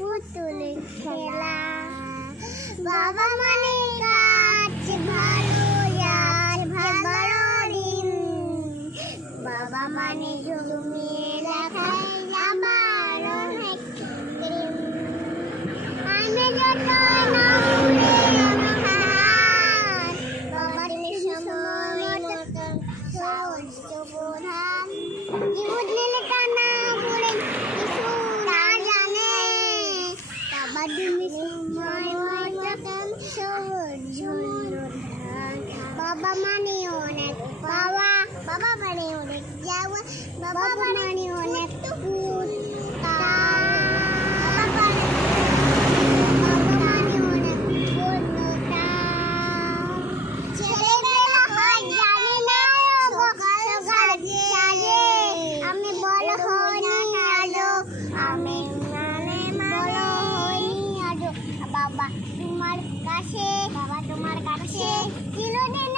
পুতুলের খেলা। বাবা মানে গাছ ভালো আছে বড়দিন, বাবা মানে জমিয়ে রাখাই আমার অনেক প্রেম। আমি যত না ভুলে আমি হাত, বাবা তুমি সময় মতন সহজ বোধান। জীবন নিলে টানা বলে কিছু না জানে, বাবা তুমি সময় মতন সহজ ধান। বাবা মানে অনেক পাওয়া, বাবা মানে অনেক যাওয়া, বাবা মানে অনেক কুত্তা, বাবা মানে অনেক বন্যতা। ছেলেবেলা হয় জানি না সকাল সাজে, আমি বড় হইনি আজও, আমি বড় হইনি আজও। বাবা তোমার কাছে চিরদিন